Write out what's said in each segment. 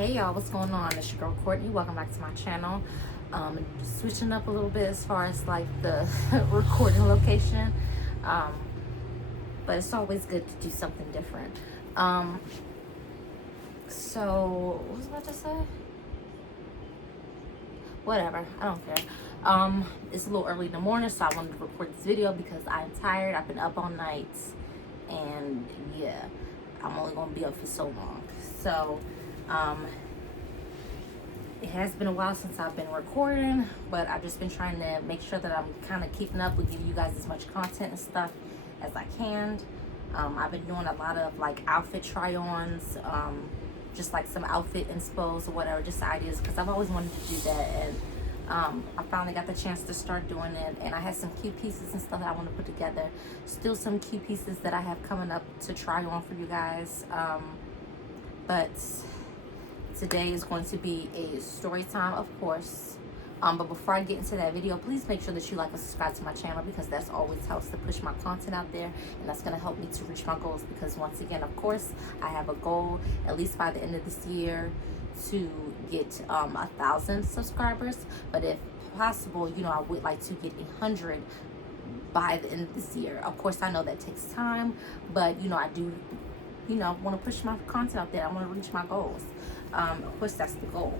Hey y'all, what's going on? It's your girl Courtney. Welcome back to my channel. Switching up a little bit as far as like the recording location, but it's always good to do something different. So what was I about to say? Whatever, I don't care. It's a little early in the morning, so I wanted to record this video because I'm tired. I've been up all night, and yeah, I'm only gonna be up for so long. So it has been a while since I've been recording, but I've just been trying to make sure that I'm kind of keeping up with giving you guys as much content and stuff as I can. I've been doing a lot of like outfit try-ons, just like some outfit inspos or whatever, just ideas, because I've always wanted to do that, and I finally got the chance to start doing it, and I had some cute pieces and stuff that I want to put together. Still some cute pieces that I have coming up to try on for you guys, but today is going to be a story time, of course. But before I get into that video, please make sure that you like and subscribe to my channel, because that's always helps to push my content out there, and that's going to help me to reach my goals, because once again, of course, I have a goal, at least by the end of this year, to get 1,000 subscribers. But if possible, you know, I would like to get 100 by the end of this year. Of course, I know that takes time, but you know, I do, you know, want to push my content out there. I want to reach my goals. Of course, that's the goal,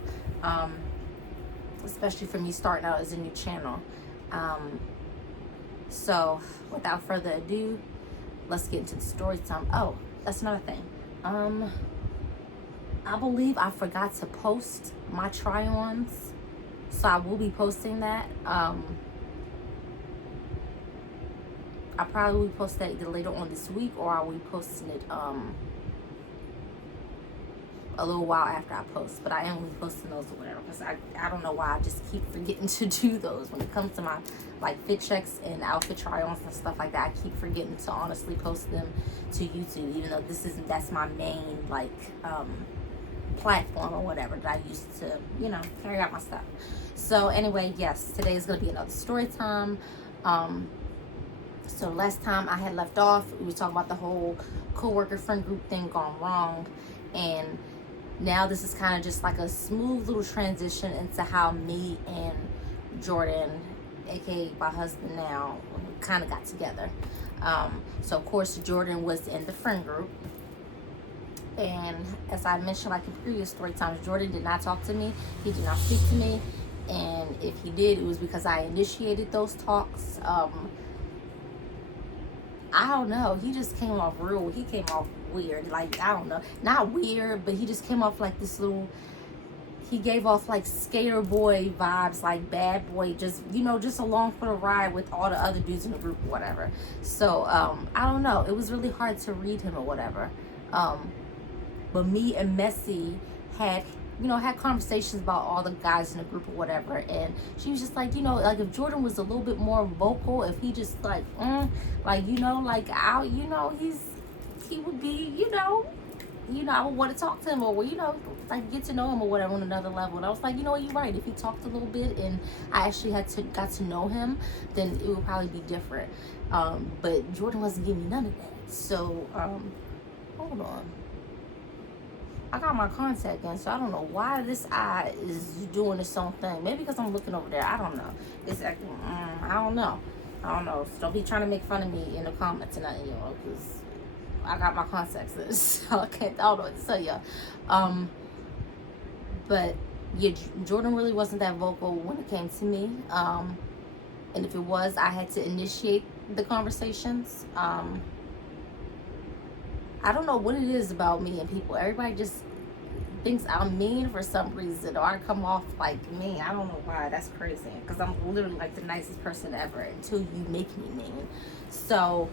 especially for me starting out as a new channel. So without further ado, let's get into the story time. Oh, that's another thing. I believe I forgot to post my try-ons, so I will be posting that. I probably will post that either later on this week, or I will be posting it a little while after I post. But I am going to be posting those or whatever, because I don't know why I just keep forgetting to do those when it comes to my like fit checks and outfit try-ons and stuff like that. I keep forgetting to honestly post them to YouTube, even though that's my main like platform or whatever that I used to, you know, carry out my stuff. So anyway, yes, today is going to be another story time. So last time I had left off, we were talking about the whole co-worker friend group thing gone wrong, and now this is kind of just like a smooth little transition into how me and Jordyn, aka my husband now, kind of got together. So of course Jordyn was in the friend group, and as I mentioned like in previous story times, Jordyn did not talk to me. He did not speak to me, and if he did, it was because I initiated those talks. I don't know, he just came off he came off weird, like, I don't know, not weird, but he just came off like this little, he gave off like skater boy vibes, like bad boy, just, you know, just along for the ride with all the other dudes in the group or whatever. So I don't know, it was really hard to read him or whatever. But me and Messy had, you know, had conversations about all the guys in the group or whatever, and she was just like, you know, like if Jordyn was a little bit more vocal, if he just like, like, you know, like, you know, he would be, you know, I would want to talk to him, or, you know, like get to know him or whatever on another level. And I was like, you know what, you're right. If he talked a little bit and I actually got to know him, then it would probably be different. But Jordyn wasn't giving me none of that. So, hold on. I got my contact in, so I don't know why this eye is doing its own thing. Maybe because I'm looking over there. I don't know. It's acting, I don't know. So don't be trying to make fun of me in the comments and nothing, you know, because I got my contacts in, so I don't know what to tell y'all. But yeah, Jordyn really wasn't that vocal when it came to me. And if it was, I had to initiate the conversations. I don't know what it is about me and people. Everybody just thinks I'm mean for some reason, or I come off like mean. I don't know why. That's crazy, because I'm literally like the nicest person ever until you make me mean. So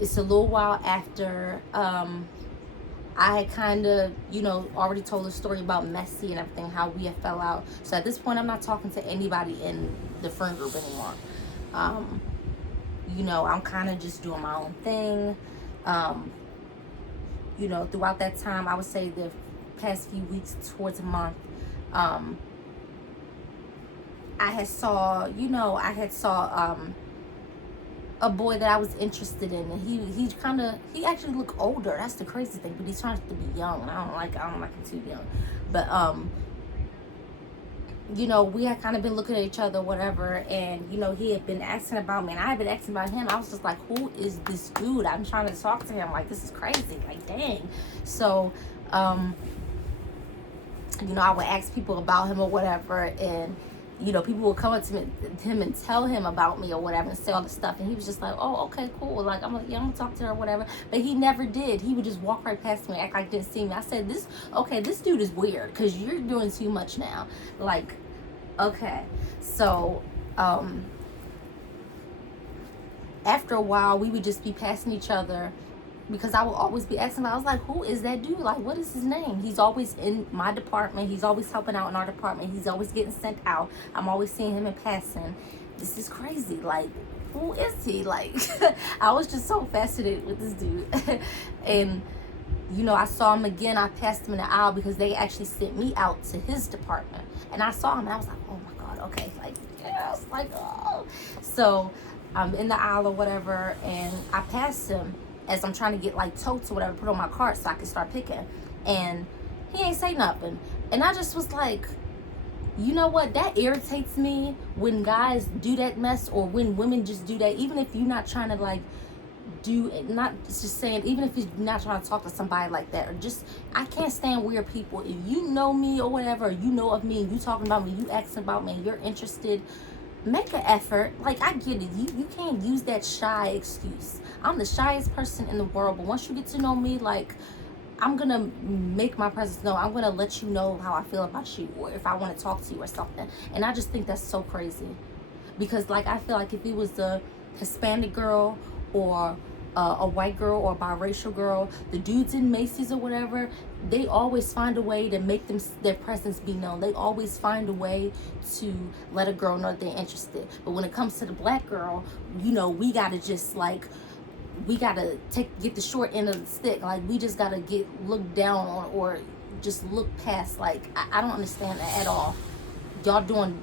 it's a little while after I had kind of, you know, already told a story about Messy and everything, how we had fell out. So at this point, I'm not talking to anybody in the friend group anymore. You know, I'm kind of just doing my own thing. You know, throughout that time, I would say the past few weeks towards a month, I had saw a boy that I was interested in, and he actually looked older. That's the crazy thing, but he's trying to be young, and I don't like him too young. But you know, we had kind of been looking at each other, whatever, and you know, he had been asking about me, and I had been asking about him. I was just like, who is this dude? I'm trying to talk to him. Like, this is crazy. Like, dang. So you know, I would ask people about him or whatever, and you know, people would come up to him and tell him about me or whatever and say all this stuff, and he was just like, oh, okay, cool, like, I'm gonna talk to her or whatever. But he never did. He would just walk right past me, act like he didn't see me. I said, this dude is weird, because you're doing too much now. Like, okay. So after a while, we would just be passing each other, because I would always be asking him. I was like, who is that dude? Like, what is his name? He's always in my department. He's always helping out in our department. He's always getting sent out. I'm always seeing him in passing. This is crazy. Like, who is he? Like, I was just so fascinated with this dude. And, you know, I saw him again. I passed him in the aisle, because they actually sent me out to his department. And I saw him, and I was like, oh my God, okay. Like, yes, like, oh. So I'm in the aisle or whatever, and I passed him as I'm trying to get like totes or whatever, put on my cart so I can start picking. And he ain't say nothing. And I just was like, you know what? That irritates me when guys do that mess, or when women just do that. Even if you're not trying to like not just saying, even if you're not trying to talk to somebody like that, or just, I can't stand weird people. If you know me or whatever, or you know of me, and you talking about me, you asking about me, and you're interested, make an effort. Like, I get it. You can't use that shy excuse. I'm the shyest person in the world, but once you get to know me, like, I'm gonna make my presence known. I'm gonna let you know how I feel about you, or if I want to talk to you or something. And I just think that's so crazy, because like, I feel like if it was a Hispanic girl, or a white girl, or a biracial girl, the dudes in Macy's or whatever, they always find a way to make their presence be known. They always find a way to let a girl know they're interested. But when it comes to the black girl, you know, we gotta just like, we gotta get the short end of the stick. Like, we just gotta get looked down on, or just look past. Like, I don't understand that at all. Y'all doing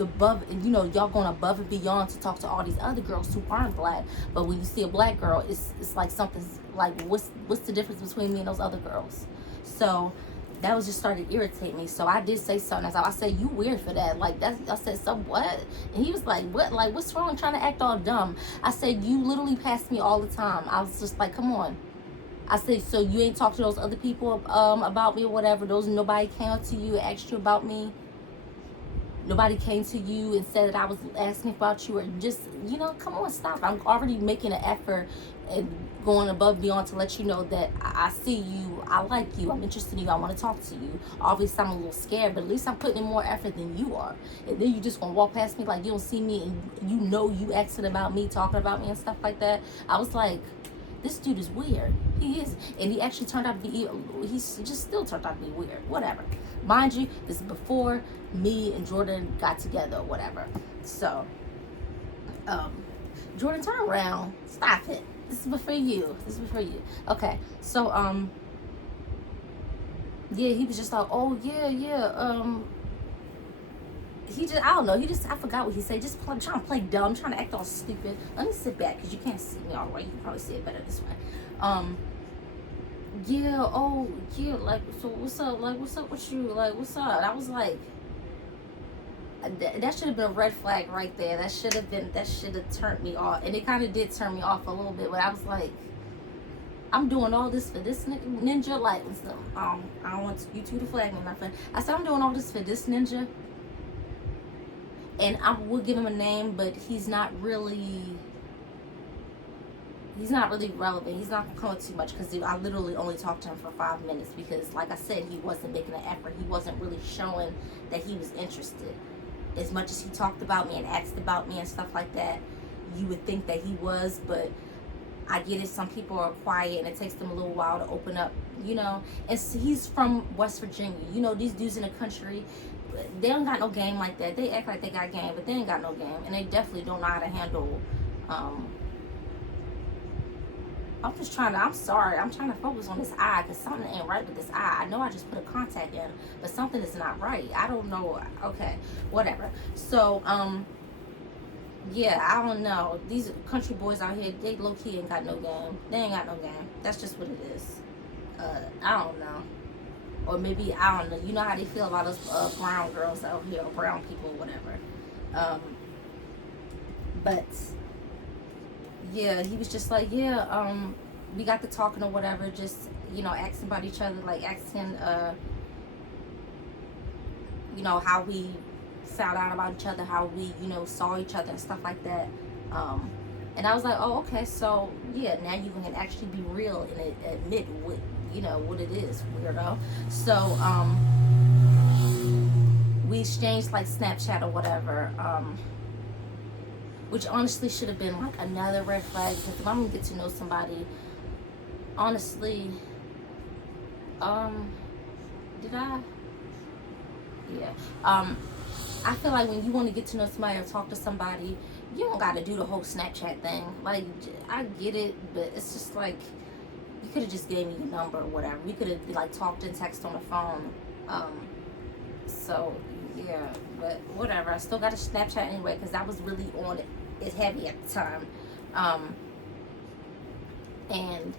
above, you know, y'all going above and beyond to talk to all these other girls who aren't black. But when you see a black girl, it's like something's like, what's the difference between me and those other girls? So that was just started to irritate me. So I did say something. I said, you weird for that. Like, I said, so what? And he was like, what? Like, what's wrong trying to act all dumb? I said, you literally pass me all the time. I was just like, come on. I said, so you ain't talked to those other people about me or whatever? Nobody came up to you and asked you about me? Nobody came to you and said that I was asking about you, or just, you know, come on, stop. I'm already making an effort and going above and beyond to let you know that I see you, I like you, I'm interested in you, I want to talk to you. Obviously, I'm a little scared, but at least I'm putting in more effort than you are. And then you just gonna walk past me like you don't see me, and you know you asking about me, talking about me and stuff like that. I was like, this dude is weird. He is. And he actually turned out to be, he's just still turned out to be weird. Whatever. Mind you, this is before me and Jordyn got together or whatever. So, Jordyn, turn around. Stop it. This is before you. Okay. So, yeah, he was just like, oh, yeah. He just, I don't know. I forgot what he said. Just trying to play dumb, trying to act all stupid. Let me sit back, because you can't see me all the way. You can probably see it better this way. Yeah, oh, yeah, like, so what's up? Like, what's up with you? Like, what's up? I was like, that should have been a red flag right there. That should have turned me off. And it kind of did turn me off a little bit, but I was like, I'm doing all this for this ninja. Like, listen, I don't want you two to flag me or nothing. I said, I'm doing all this for this ninja. And I will give him a name, but he's not really relevant. He's not gonna come with too much, because I literally only talked to him for 5 minutes, because like I said, he wasn't making an effort. He wasn't really showing that he was interested. As much as he talked about me and asked about me and stuff like that, you would think that he was, but I get it. Some people are quiet and it takes them a little while to open up, you know. And so he's from West Virginia. You know, these dudes in the country, they don't got no game like that. They act like they got game, but they ain't got no game. And they definitely don't know how to handle, I'm sorry, I'm trying to focus on this eye, because something ain't right with this eye. I know I just put a contact in, but something is not right. I don't know. Okay, whatever. So, yeah, I don't know. These country boys out here, they low key ain't got no game. They ain't got no game. That's just what it is. I don't know. Or maybe, I don't know. You know how they feel about us brown girls out here, or brown people, whatever. Um, but yeah, he was just like, yeah, we got to talking or whatever, just, asking about each other, like asking, how we found out about each other, how we, saw each other and stuff like that. And I was like, oh, okay, so yeah, now you can actually be real and admit what, what it is, weirdo. So, we exchanged like Snapchat or whatever, which honestly should have been like another red flag, because if I'm gonna get to know somebody, honestly, did I? Yeah. I feel like when you want to get to know somebody or talk to somebody, you don't got to do the whole Snapchat thing. Like, I get it, but it's just like, you could have just gave me your number or whatever. We could have like talked and text on the phone. So yeah, but whatever. I still got a Snapchat anyway, because I was really on it heavy at the time. And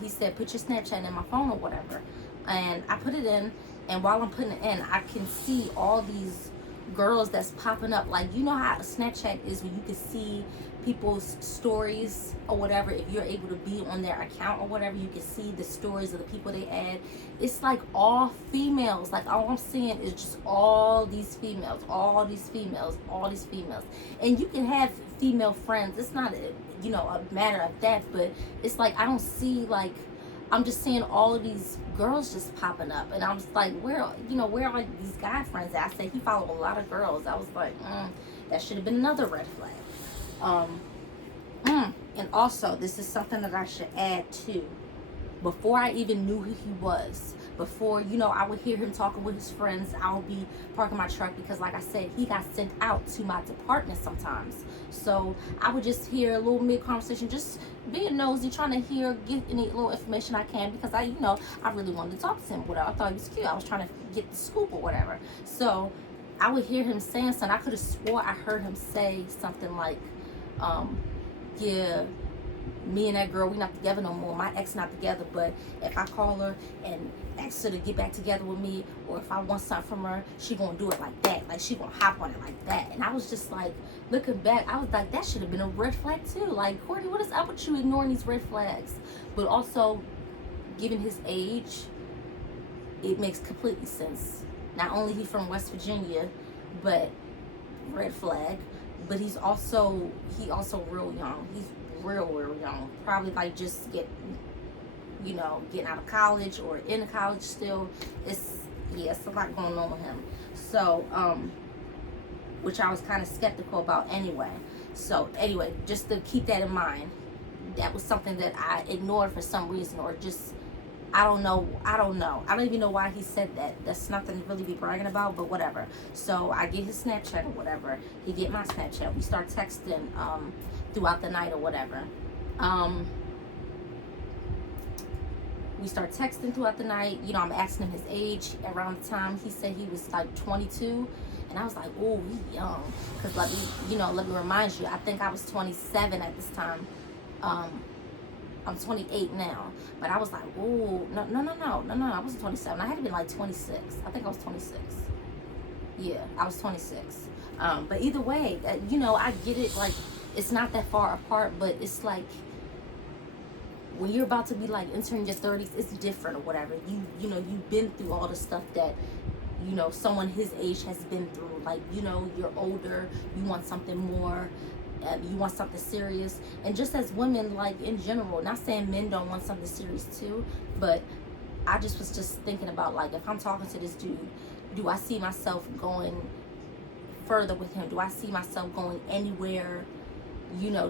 he said, put your Snapchat in my phone or whatever, and I put it in. And while I'm putting it in, I can see all these girls that's popping up. Like, you know how Snapchat is, when you can see people's stories or whatever. If you're able to be on their account or whatever, you can see the stories of the people they add. It's like all females. Like, all I'm seeing is just all these females, all these females, all these females. And you can have female friends. It's not a matter of that, but it's like, I don't see, like, I'm just seeing all of these girls just popping up, and I was like, where are these guy friends at? I said he followed a lot of girls. I was like, that should have been another red flag. And also, this is something that I should add too. Before I even knew who he was, before, I would hear him talking with his friends, I would be parking my truck, because like I said, he got sent out to my department sometimes. So I would just hear a little mid-conversation, just being nosy, trying to get any little information I can, because I really wanted to talk to him, whatever. I thought he was cute. I was trying to get the scoop or whatever. So I would hear him saying something. I could have swore I heard him say something like, yeah, me and that girl, we not together no more. My ex not together, but if I call her and ask her to get back together with me, or if I want something from her, she gonna do it like that. Like, she gonna hop on it like that. And I was just like, looking back, I was like, that should have been a red flag too. Like, Courtney, what is up with you ignoring these red flags? But also, given his age, it makes completely sense. Not only he from West Virginia, but red flag, but he's also real young. He's real young. Probably like just getting out of college or in college still. It's a lot going on with him. So, which I was kind of skeptical about anyway. So anyway, just to keep that in mind, that was something that I ignored for some reason, or just, I don't know. I don't even know why he said that. That's nothing to really be bragging about, but whatever. So I get his Snapchat or whatever. He get my Snapchat. We start texting throughout the night or whatever. We start texting throughout the night. I'm asking him his age. Around the time he said he was like 22, and I was like, oh, he young. Cause let me remind you, I think I was 27 at this time. I'm 28 now, but I was like, oh, no, I wasn't 27. I had to be like 26. I think I was 26. Yeah, I was 26. But either way, I get it. Like, it's not that far apart, but it's like, when you're about to be like entering your 30s, it's different or whatever. You've been through all the stuff that, someone his age has been through. Like, you're older, you want something more, you want something serious. And just as women, like, in general, not saying men don't want something serious too, but I was just thinking about, like, if I'm talking to this dude, do I see myself going further with him? Do I see myself going anywhere,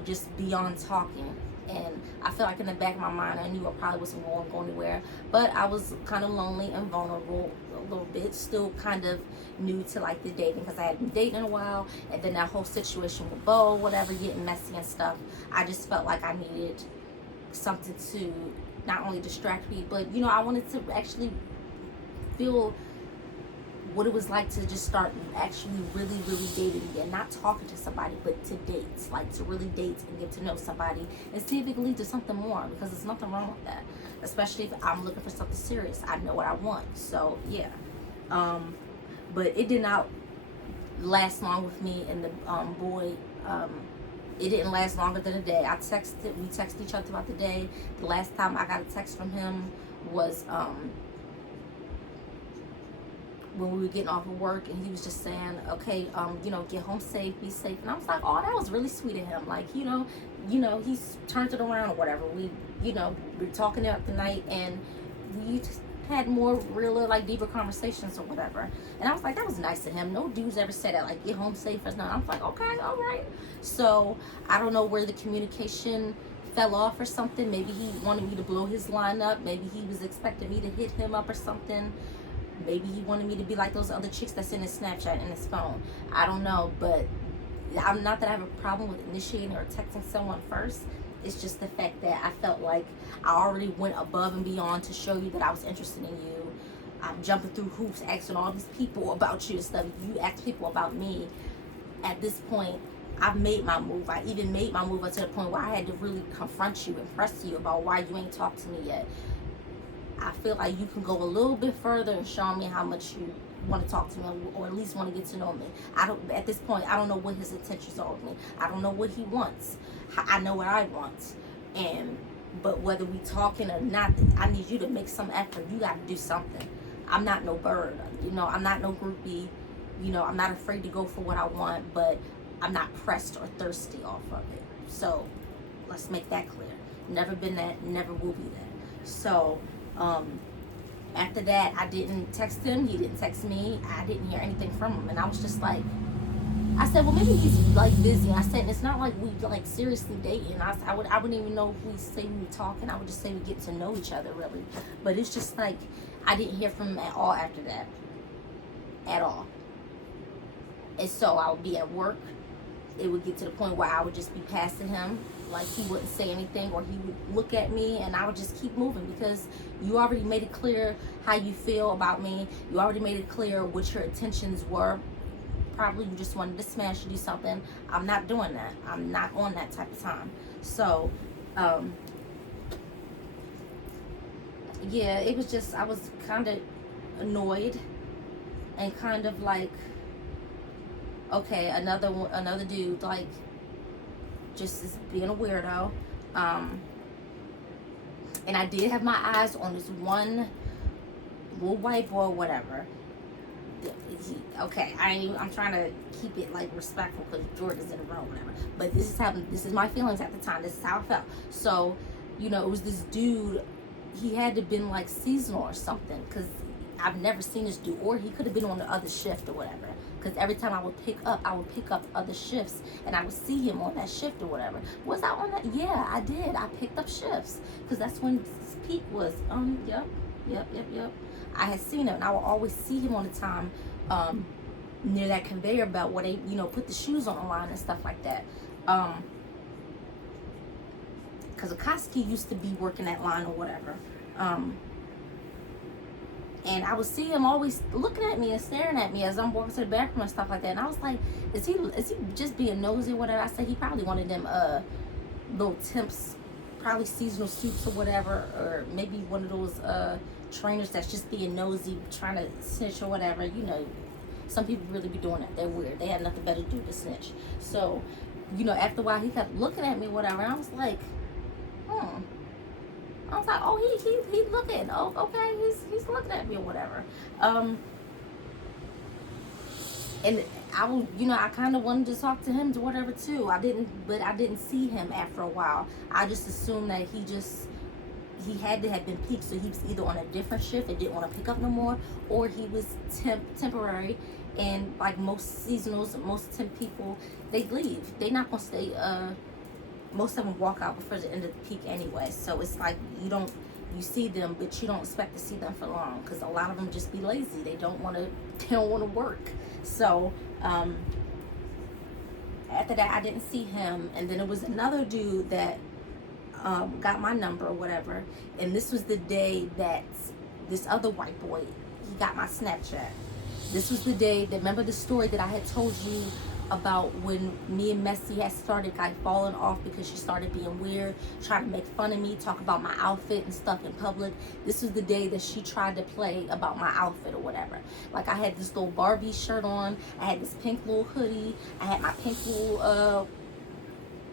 just beyond talking? And I feel like in the back of my mind, I knew I probably wasn't going to go anywhere. But I was kind of lonely and vulnerable a little bit. Still kind of new to like the dating, because I hadn't been dating in a while. And then that whole situation with Bo, whatever, getting messy and stuff. I just felt like I needed something to not only distract me, but, I wanted to actually feel what it was like to just start actually really, really dating again. Not talking to somebody, but to date. Like to really date and get to know somebody and see if it can lead to something more, because there's nothing wrong with that. Especially if I'm looking for something serious. I know what I want. So yeah. But it did not last long with me and the boy. It didn't last longer than a day. We texted each other throughout the day. The last time I got a text from him was when we were getting off of work, and he was just saying, okay, you know, get home safe, be safe. And I was like, oh, that was really sweet of him. Like, you know, he's turned it around or whatever. We, you know, we were talking out the night, and we just had more realer, like, deeper conversations or whatever. And I was like, that was nice of him. No dudes ever said that, like, get home safe or nothing. I was like, okay, all right. So I don't know where the communication fell off or something. Maybe he wanted me to blow his line up. Maybe he was expecting me to hit him up or something. Maybe he wanted me to be like those other chicks that's in his Snapchat and his phone. I don't know, but I'm not that I have a problem with initiating or texting someone first. It's just the fact that I felt like I already went above and beyond to show you that I was interested in you. I'm jumping through hoops, asking all these people about you and stuff. You ask people about me. At this point, I've made my move. I even made my move up to the point where I had to really confront you and press you about why you ain't talked to me yet. I feel like you can go a little bit further and show me how much you want to talk to me, or at least want to get to know me. At this point, I don't know what his intentions are with me. I don't know what he wants. I know what I want. But whether we talking or not, I need you to make some effort. You got to do something. I'm not no bird. You know, I'm not no groupie. You know, I'm not afraid to go for what I want, but I'm not pressed or thirsty off of it. So let's make that clear. Never been that, never will be that. So after that, I didn't text him. He didn't text me. I didn't hear anything from him. And I was just like, I said, well, maybe he's like busy. And I said, it's not like we like seriously dating. I wouldn't even know if we say we were talking. I would just say we get to know each other really. But it's just like, I didn't hear from him at all after that. At all. And so I would be at work. It would get to the point where I would just be passing him. Like he wouldn't say anything, or he would look at me, and I would just keep moving, because you already made it clear how you feel about me. You already made it clear what your intentions were. Probably you just wanted to smash or do something. I'm not doing that. I'm not on that type of time. So, yeah, it was just, I was kind of annoyed and kind of like, okay, another dude, like, just as being a weirdo. And I did have my eyes on this one little white boy, whatever. Okay, I'm trying to keep it like respectful because Jordyn's in the room, whatever. But this is my feelings at the time. This is how I felt. So, you know, it was this dude. He had to have been like seasonal or something, because I've never seen this dude, or he could have been on the other shift or whatever. Because every time I would pick up other shifts, and I would see him on that shift or whatever. Was I on that? Yeah, I did. I picked up shifts, because that's when his peak was. Yep. I had seen him, and I would always see him on the time near that conveyor belt where they, you know, put the shoes on the line and stuff like that. Because Akoski used to be working that line or whatever. And I would see him always looking at me and staring at me as I'm walking to the bathroom and stuff like that. And I was like, is he just being nosy or whatever? I said he probably wanted them little temps, probably seasonal suits or whatever, or maybe one of those trainers that's just being nosy, trying to snitch or whatever. You know, some people really be doing that. They're weird. They had nothing better to do to snitch. So, you know, after a while he kept looking at me, whatever. I was like, I was like, oh, he's looking. Oh, okay, he's looking at me or whatever. And I kind of wanted to talk to him to whatever too. I didn't see him after a while. I just assumed that he had to have been peaked, so he was either on a different shift and didn't want to pick up no more, or he was temporary. And like most seasonals, most temp people, they leave. They not gonna stay. Most of them walk out before the end of the peak anyway. So it's like you see them, but you don't expect to see them for long, because a lot of them just be lazy. They don't want to work. So after that, I didn't see him. And then it was another dude that got my number or whatever. And this was the day that this other white boy, he got my Snapchat. This was the day that, remember the story that I had told you about when me and Messy had started like falling off because she started being weird, trying to make fun of me, talk about my outfit and stuff in public. This was the day that she tried to play about my outfit or whatever. Like I had this little Barbie shirt on, I had this pink little hoodie, I had my pink little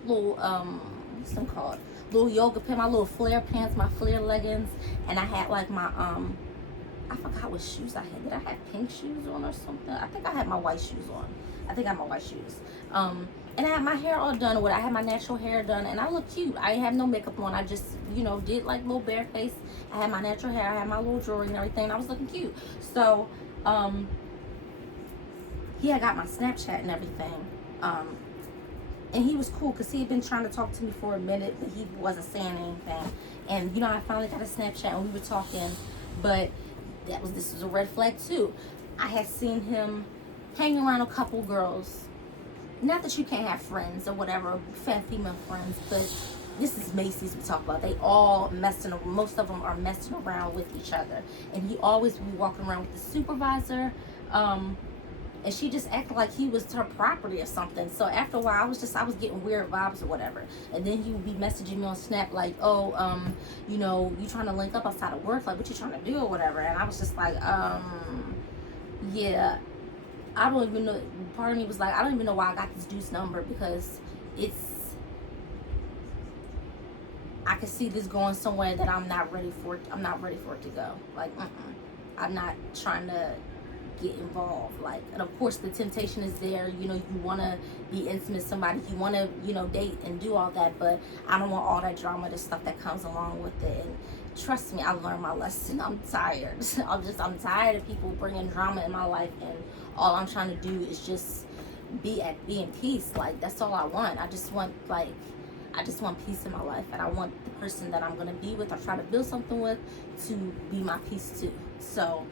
what's them called? Little yoga pants, my little flare pants, my flare leggings, and I had like my I forgot what shoes I had. Did I have pink shoes on or something? I think I had my white shoes on. I think I had my white shoes. And I had my hair all done with. I had my natural hair done, and I looked cute. I didn't have no makeup on. I just, you know, did like little bare face. I had my natural hair. I had my little jewelry and everything. And I was looking cute. So, he had got my Snapchat and everything. And he was cool because he had been trying to talk to me for a minute, but he wasn't saying anything. And, you know, I finally got a Snapchat and we were talking, but this was a red flag too. I had seen him hanging around a couple girls. Not that you can't have friends or whatever, female friends, but this is Macy's we talk about. They all most of them are messing around with each other. And he always be walking around with the supervisor. And she just acted like he was her property or something. So after a while, I was getting weird vibes or whatever. And then he would be messaging me on Snap like, oh, you know, you trying to link up outside of work? Like, what you trying to do or whatever? And I was just like, yeah, I don't even know. Part of me was like, I don't even know why I got this dude's number, because I could see this going somewhere that I'm not ready for it. I'm not ready for it to go. Like, I'm not trying to get involved. Like, and of course the temptation is there, you know, you want to be intimate with somebody, you want to, you know, date and do all that, but I don't want all that drama, the stuff that comes along with it. And trust me, I learned my lesson. I'm tired. I'm tired of people bringing drama in my life, and all I'm trying to do is just be in peace. Like, that's all I want. I just want peace in my life, and I want the person that I'm going to be with or try to build something with to be my peace too. So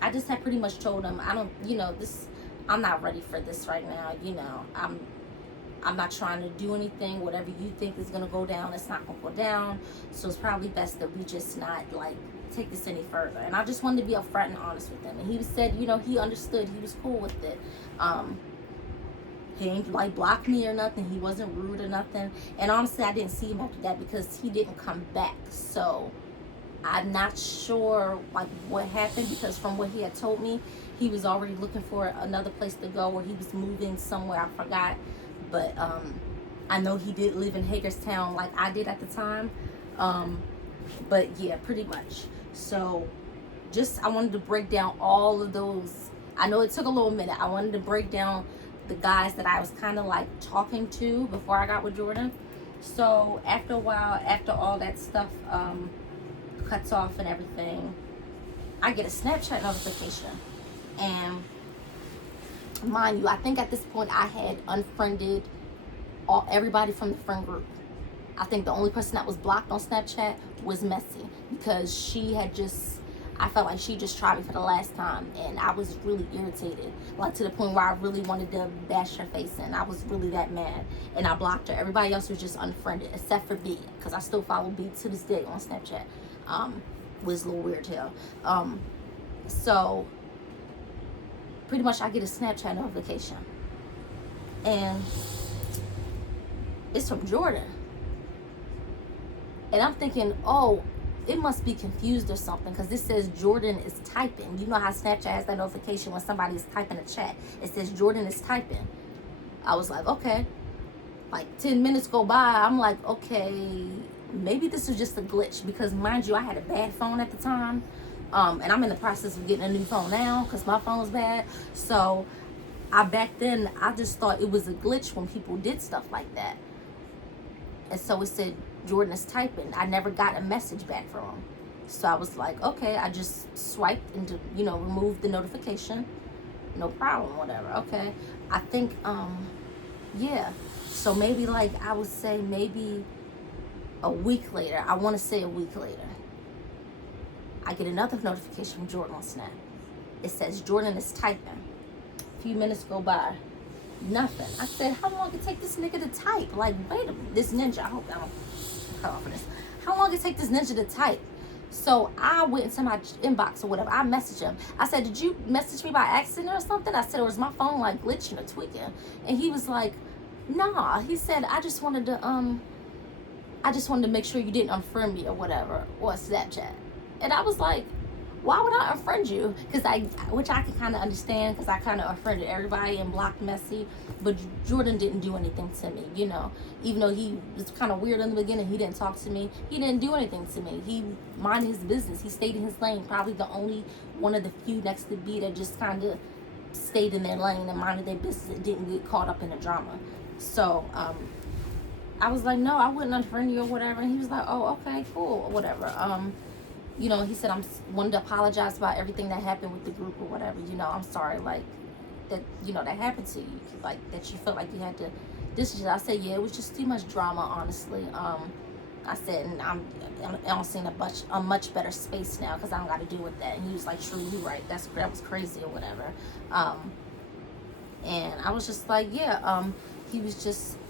I just had pretty much told him, I'm not ready for this right now. You know, I'm not trying to do anything. Whatever you think is going to go down, it's not going to go down. So it's probably best that we just not, like, take this any further. And I just wanted to be upfront and honest with him. And he said, you know, he understood. He was cool with it. He ain't, like, blocked me or nothing. He wasn't rude or nothing. And honestly, I didn't see him after that because he didn't come back. So I'm not sure, like, what happened, because from what he had told me, he was already looking for another place to go, or he was moving somewhere. I forgot. But I know he did live in Hagerstown like I did at the time. But yeah, pretty much. So I wanted to break down all of those. I know it took a little minute. I wanted to break down the guys that I was kind of like talking to before I got with Jordyn. So after a while, after all that stuff cuts off and everything, I get a Snapchat notification. And mind you, I think at this point I had unfriended everybody from the friend group. I think the only person that was blocked on Snapchat was Messy, because I felt like she just tried me for the last time, and I was really irritated, like to the point where I really wanted to bash her face in. I was really that mad, and I blocked her. Everybody else was just unfriended except for B, because I still follow B to this day on Snapchat. Was a little weird too. So pretty much I get a Snapchat notification, and it's from Jordyn. And I'm thinking, oh, it must be confused or something, because this says Jordyn is typing. You know how Snapchat has that notification when somebody is typing a chat. It says Jordyn is typing. I was like, okay. Like 10 minutes go by. I'm like, okay, maybe this is just a glitch, because mind you, I had a bad phone at the time. And I'm in the process of getting a new phone now because my phone was bad. So back then, I just thought it was a glitch when people did stuff like that. And so it said Jordyn is typing. I never got a message back from him. So I was like, okay, I just swiped and, removed the notification. No problem, whatever. Okay. I think, yeah. So maybe, like, I would say maybe a week later. I want to say a week later, I get another notification from Jordyn on Snap. It says Jordyn is typing. A few minutes go by. Nothing. I said, how long it take this nigga to type? Like, wait a minute. This ninja, I hope I don't cut off of this. How long it take this ninja to type? So I went into my inbox or whatever. I messaged him. I said, did you message me by accident or something? I said, or was my phone like glitching or tweaking? And he was like, nah. He said, I just wanted to make sure you didn't unfriend me or whatever, or Snapchat. And I was like, why would I unfriend you? Which I can kind of understand, because I kind of unfriended everybody and blocked Messy. But Jordyn didn't do anything to me, you know. Even though he was kind of weird in the beginning, he didn't talk to me. He didn't do anything to me. He minded his business. He stayed in his lane. Probably the only one of the few next to B that just kind of stayed in their lane and minded their business and didn't get caught up in the drama. So, I was like, no, I wouldn't unfriend you or whatever. And he was like, oh, okay, cool, or whatever. You know, he said, wanted to apologize about everything that happened with the group or whatever. You know, I'm sorry, like, that, you know, that happened to you. Like, that you felt like you had to, this. I said, yeah, it was just too much drama, honestly. I said, and I'm in a much better space now, because I don't got to deal with that. And he was like, true, you're right. That was crazy or whatever. And I was just like, yeah,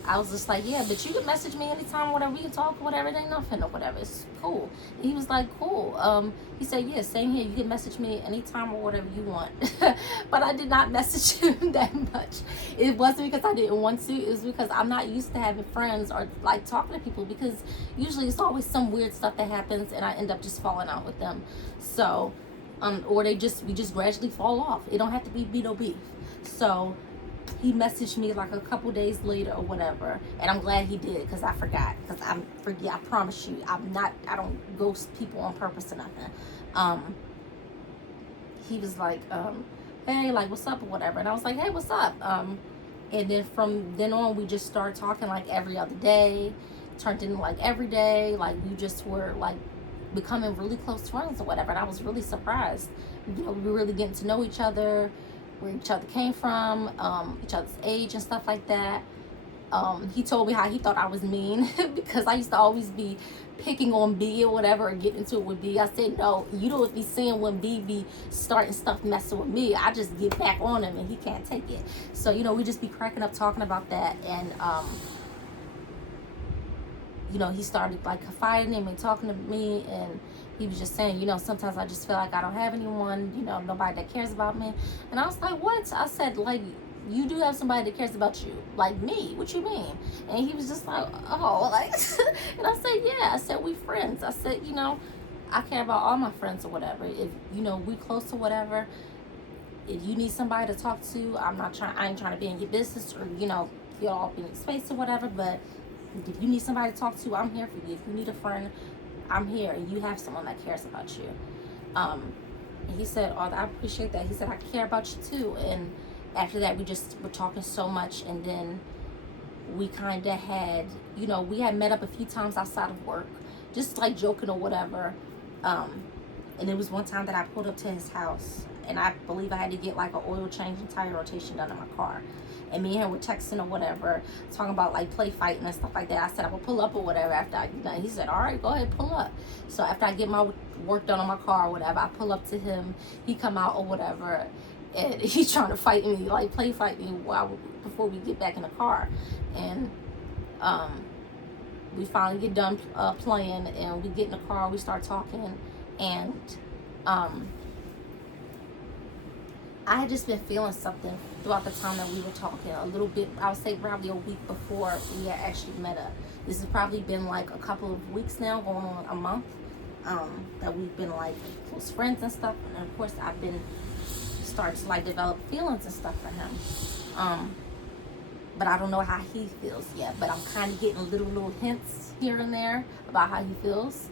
I was just like, yeah, but you can message me anytime, whatever, we can talk, whatever, it ain't nothing or whatever, it's cool. And he was like, cool. He said, yeah, same here, you can message me anytime or whatever you want. But I did not message him that much. It wasn't because I didn't want to, it was because I'm not used to having friends or like talking to people, because usually it's always some weird stuff that happens and I end up just falling out with them. So, or we just gradually fall off. It don't have to be beat or beef. So he messaged me like a couple days later or whatever, and I'm glad he did, because I forgot. Because I promise you, I don't ghost people on purpose or nothing. He was like, hey, like, what's up or whatever, and I was like, hey, what's up? And then from then on, we just started talking like every other day, turned into like every day, like we just were like becoming really close friends or whatever, and I was really surprised. You know, we were really getting to know each other, where each other came from, each other's age and stuff like that. He told me how he thought I was mean because I used to always be picking on B or whatever, or getting into it with B. I said, no, you don't be seeing when B be starting stuff messing with me. I just get back on him and he can't take it. So, you know, we just be cracking up talking about that. And, you know, he started like confiding in me, talking to me, and he was just saying, you know, sometimes I just feel like I don't have anyone, you know, nobody that cares about me. And I was like, what? I said, like, you do have somebody that cares about you, like me. What you mean? And he was just like, oh, like, and I said, yeah. I said, we friends. I said, you know, I care about all my friends or whatever. If, you know, we close or whatever, if you need somebody to talk to, I ain't trying to be in your business, or, you know, you all be in space or whatever, but if you need somebody to talk to, I'm here for you. If you need a friend, I'm here, and you have someone that cares about you. And he said, oh, I appreciate that. He said, I care about you too. And after that, we just were talking so much, and then we kind of had, you know, we had met up a few times outside of work, just like joking or whatever. And it was one time that I pulled up to his house, and I believe I had to get like an oil change and tire rotation done in my car. And me and him were texting or whatever, talking about like play fighting and stuff like that. I said I would pull up or whatever after I get done. He said, all right, go ahead, pull up. So after I get my work done on my car or whatever, I pull up to him. He come out or whatever, and he's trying to fight me, like play fight me before we get back in the car. And we finally get done playing, and we get in the car, we start talking, and I had just been feeling something throughout the time that we were talking, a little bit, I would say probably a week before we had actually met up. This has probably been like a couple of weeks now, going on a month, that we've been like close friends and stuff. And of course I've been starting to like develop feelings and stuff for him. But I don't know how he feels yet, but I'm kind of getting little hints here and there about how he feels.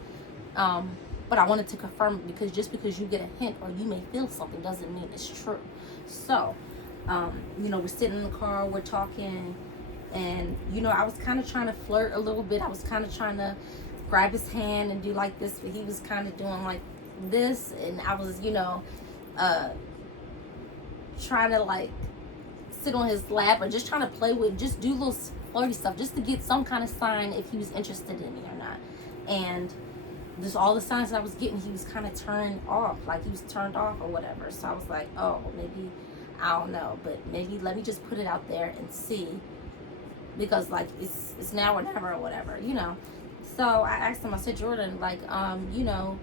But I wanted to confirm it, because just because you get a hint or you may feel something doesn't mean it's true. So, you know, we're sitting in the car, we're talking, and, you know, I was kind of trying to flirt a little bit. I was kind of trying to grab his hand and do like this, but he was kind of doing like this, and I was, you know, trying to like sit on his lap, or just trying to play with, just do little flirty stuff, just to get some kind of sign if he was interested in me or not. And just all the signs that I was getting, he was kind of turned off, like he was turned off or whatever. So I was like, oh, maybe, I don't know, but maybe let me just put it out there and see, because like it's now or never or whatever, you know. So I asked him, I said, Jordyn, like, you know,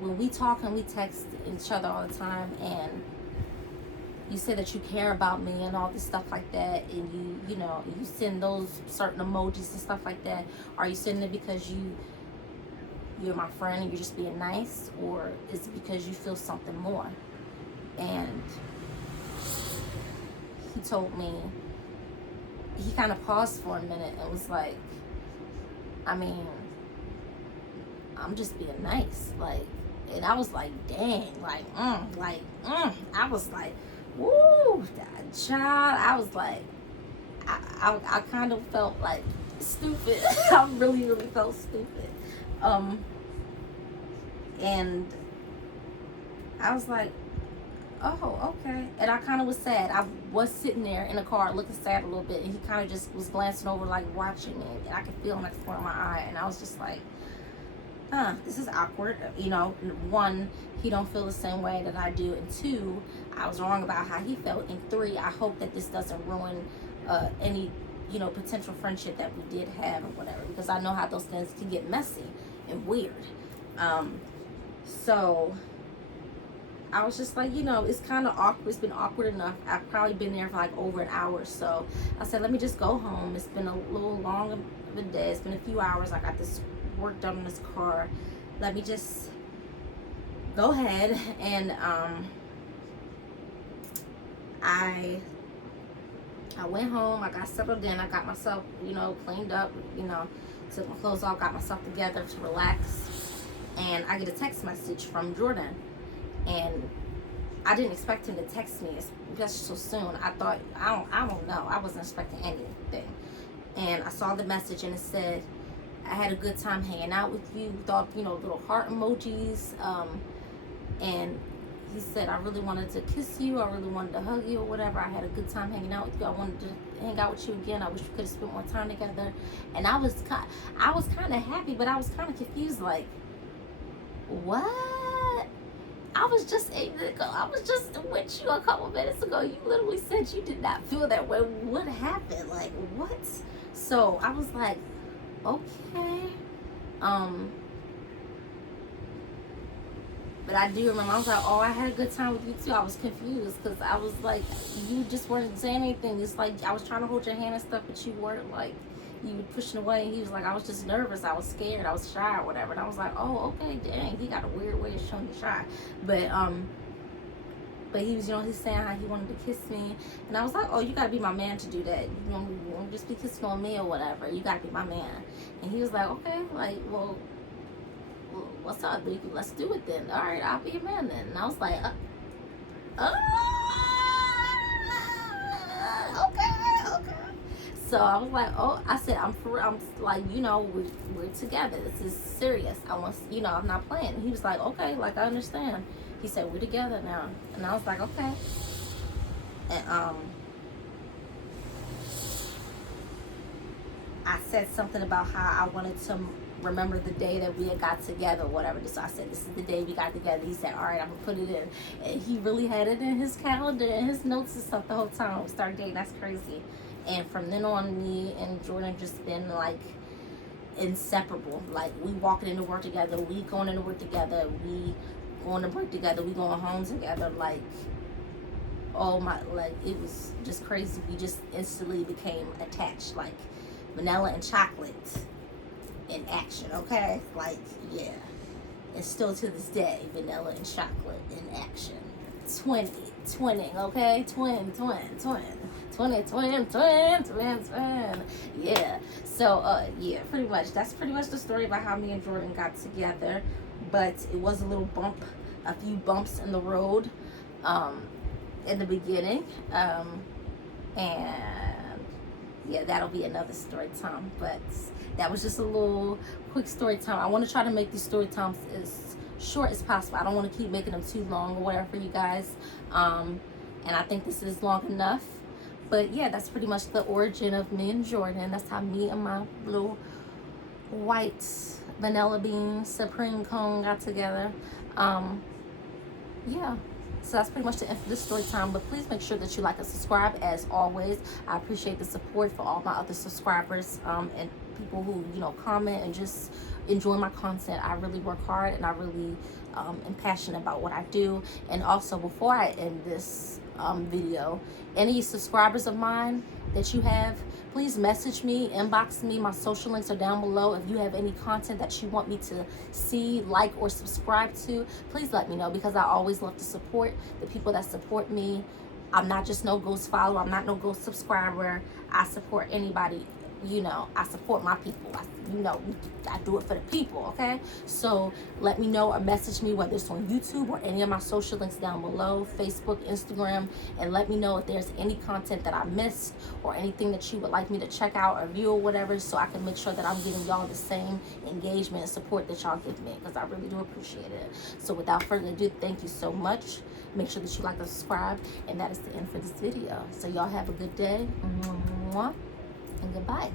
when we talk and we text each other all the time, and you say that you care about me and all this stuff like that, and you know, you send those certain emojis and stuff like that, are you sending it because you're my friend and you're just being nice, or is it because you feel something more? And he told me, he kind of paused for a minute and was like, I mean, I'm just being nice, like. And I was like, dang, I was like, woo, child. I was like, I kind of felt like stupid. I really, really felt stupid. And I was like, oh, okay. And I kind of was sad. I was sitting there in the car looking sad a little bit, and he kind of just was glancing over, like watching me, and I could feel him at the corner of my eye, and I was just like, this is awkward. You know, one, he don't feel the same way that I do, and two, I was wrong about how he felt, and three, I hope that this doesn't ruin any, you know, potential friendship that we did have or whatever, because I know how those things can get messy and weird. So I was just like, you know, it's kind of awkward. It's been awkward enough. I've probably been there for like over an hour. So I said, let me just go home. It's been a little long of a day. It's been a few hours. I got this work done in this car. Let me just go ahead. And I went home. I got settled in. I got myself, you know, cleaned up, you know, took my clothes off, got myself together to relax. And I get a text message from Jordyn. And I didn't expect him to text me just so soon. I thought, I don't know. I wasn't expecting anything. And I saw the message, and it said, I had a good time hanging out with you. Thought, you know, little heart emojis. And he said, I really wanted to kiss you. I really wanted to hug you or whatever. I had a good time hanging out with you. I wanted to hang out with you again. I wish we could have spent more time together. And I was kind of happy, but I was kind of confused. Like, what? I was just with you a couple minutes ago. You literally said you did not feel that way. What happened? Like, what? So I was like, okay. But I do remember, I was like, oh, I had a good time with you too. I was confused because I was like, you just weren't saying anything. It's like I was trying to hold your hand and stuff, but you weren't, like, you were pushing away. And he was like, I was just nervous. I was scared. I was shy or whatever. And I was like, oh, okay, dang. He got a weird way of showing you shy. But he was, you know, he's saying how he wanted to kiss me. And I was like, oh, you got to be my man to do that. You won't just be kissing on me or whatever. You got to be my man. And he was like, okay, like, well, what's up? Let's do it then. All right, I'll be your man then. And I was like, okay. So I was like, oh, I said, I'm like, you know, we're together. This is serious. I want, you know, I'm not playing. And he was like, okay, like, I understand. He said, we're together now. And I was like, okay. And I said something about how I wanted to remember the day that we had got together or whatever. So I said, this is the day we got together. He said, all right, I'm gonna put it in. And he really had it in his calendar and his notes and stuff the whole time we started dating. That's crazy. And from then on, me and Jordyn just been like inseparable. Like, we walking into work together, we going into work together, we going to break together, we going home together. Like, oh my, like, it was just crazy. We just instantly became attached, like vanilla and chocolate in action, okay? Like, yeah. And still to this day, vanilla and chocolate in action. Twinning, okay? Twin. Yeah. So, yeah, pretty much. That's pretty much the story about how me and Jordyn got together. But it was a few bumps in the road, in the beginning. And yeah, that'll be another story time. But that was just a little quick story time. I want to try to make these story times as short as possible. I don't want to keep making them too long or whatever for you guys. And I think this is long enough. But yeah, that's pretty much the origin of me and Jordyn. That's how me and my little white vanilla bean supreme cone got together. Yeah. So that's pretty much the end of this story time. But please make sure that you like and subscribe as always. I appreciate the support for all my other subscribers and people who, you know, comment and just enjoy my content. I really work hard, and I really am passionate about what I do. And also, before I end this video, any subscribers of mine that you have, please message me, inbox me. My social links are down below. If you have any content that you want me to see, like, or subscribe to, please let me know, because I always love to support the people that support me. I'm not just no ghost follower. I'm not no ghost subscriber. I support anybody. You know, I support my people. You know, I do it for the people, okay? So let me know or message me, whether it's on YouTube or any of my social links down below, Facebook, Instagram, and let me know if there's any content that I missed or anything that you would like me to check out or view or whatever, so I can make sure that I'm giving y'all the same engagement and support that y'all give me, because I really do appreciate it. So without further ado, thank you so much. Make sure that you like and subscribe, and that is the end for this video. So y'all have a good day. And goodbye.